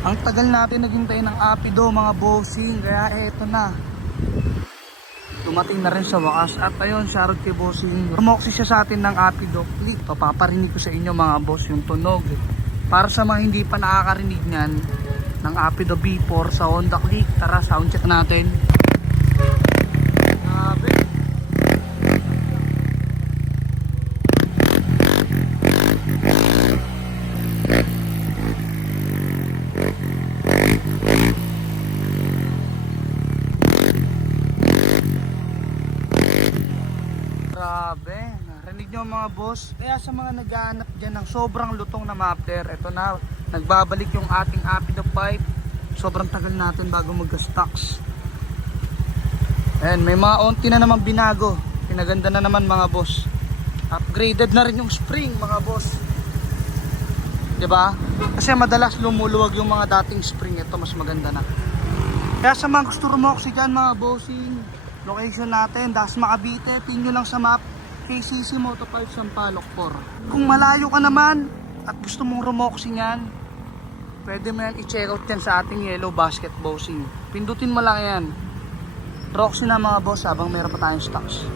Ang tagal natin naghintay ng Apido mga bossing, kaya eto na. Dumating na rin sa wakas at ayun, shoutout kay bossing. Rumoksi siya sa atin ng Apido click. Papaparinig ko sa inyo mga boss yung tunog. Para sa mga hindi pa nakakarinig niyan ng Apido B4 sa Honda Click, tara sound check natin. Grabe. Grabe, narinig nyo mga boss. Kaya sa mga naghahanap dyan ng sobrang lutong na muffler, ito na, nagbabalik yung ating Apido pipe. Sobrang tagal natin bago mag-stocks. Ayan, may mga onti na naman binago. Pinaganda na naman mga boss. Upgraded na rin yung spring mga boss. Diba? Kasi madalas lumuluwag yung mga dating spring. Ito mas maganda na. Kaya sa mga gusto rumoksi dyan mga bossing, location natin, Dasma Cavite, tingin nyo lang sa map, KCC Moto 5 Sampaloc 4. Kung malayo ka naman at gusto mong rumoksi yan, pwede mo yan i-check out yan sa ating Yellow Basket Bossing. Pindutin mo lang yan. Roxy na mga boss habang meron pa tayong stocks.